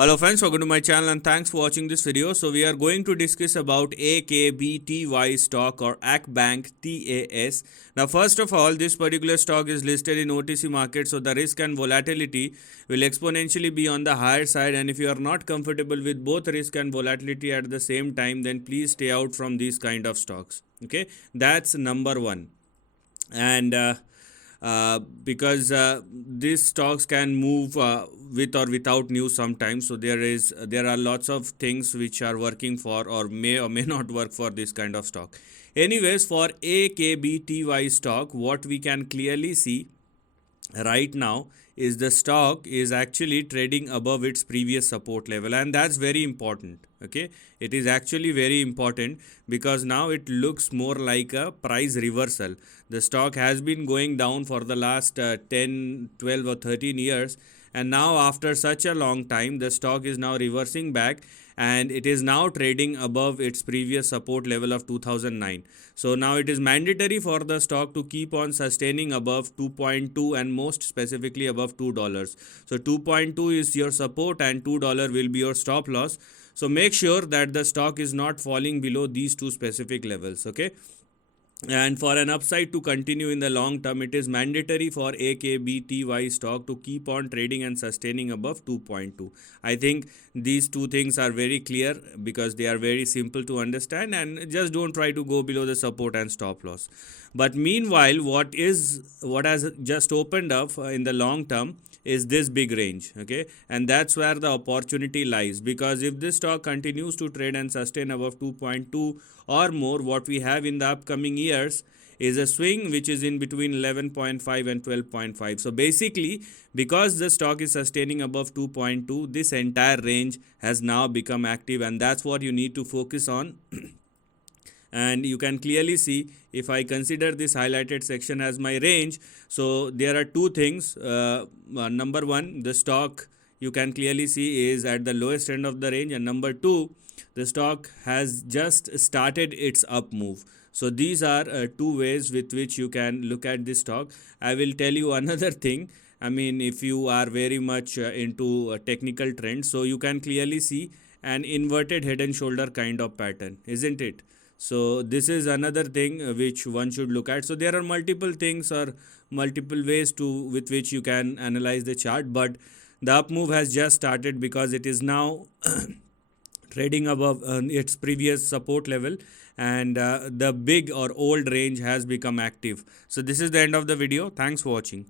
Hello friends, welcome to my channel and thanks for watching this video. So we are going to discuss about Akbty stock or Akbank TAS. Now first of all, this particular stock is listed in OTC market, so the risk and volatility will exponentially be on the higher side, and if you are not comfortable with both risk and volatility at the same time, then please stay out from these kind of stocks. Okay, that's number one. And because these stocks can move with or without news sometimes, so there are lots of things which are working for or may not work for this kind of stock. Anyways, for Akbty stock, what we can clearly see right now is the stock is actually trading above its previous support level, and that's very important. Okay, it is actually very important because now it looks more like a price reversal. The stock has been going down for the last 10, 12 or 13 years, and now after such a long time the stock is now reversing back, and it is now trading above its previous support level of 2009. So now it is mandatory for the stock to keep on sustaining above 2.2 and most specifically above $2. So 2.2 is your support and $2 will be your stop loss. So make sure that the stock is not falling below these two specific levels. Okay, and for an upside to continue in the long term, it is mandatory for Akbty stock to keep on trading and sustaining above 2.2. I think these two things are very clear because they are very simple to understand, and just don't try to go below the support and stop loss. But meanwhile, what has just opened up in the long term is this big range. Okay, and that's where the opportunity lies, because if this stock continues to trade and sustain above 2.2 or more, what we have in the upcoming years is a swing which is in between 11.5 and 12.5. So basically, because the stock is sustaining above 2.2, this entire range has now become active, and that's what you need to focus on. And you can clearly see, if I consider this highlighted section as my range, so there are two things. Number one, the stock, you can clearly see, is at the lowest end of the range, and number two, the stock has just started its up move. So these are two ways with which you can look at this stock. I will tell you another thing. I mean, if you are very much into technical trends, so you can clearly see an inverted head and shoulder kind of pattern, isn't it? So this is another thing which one should look at. So there are multiple things or multiple ways with which you can analyze the chart, but the up move has just started because it is now trading above its previous support level, and the big or old range has become active. So this is the end of the video. Thanks for watching.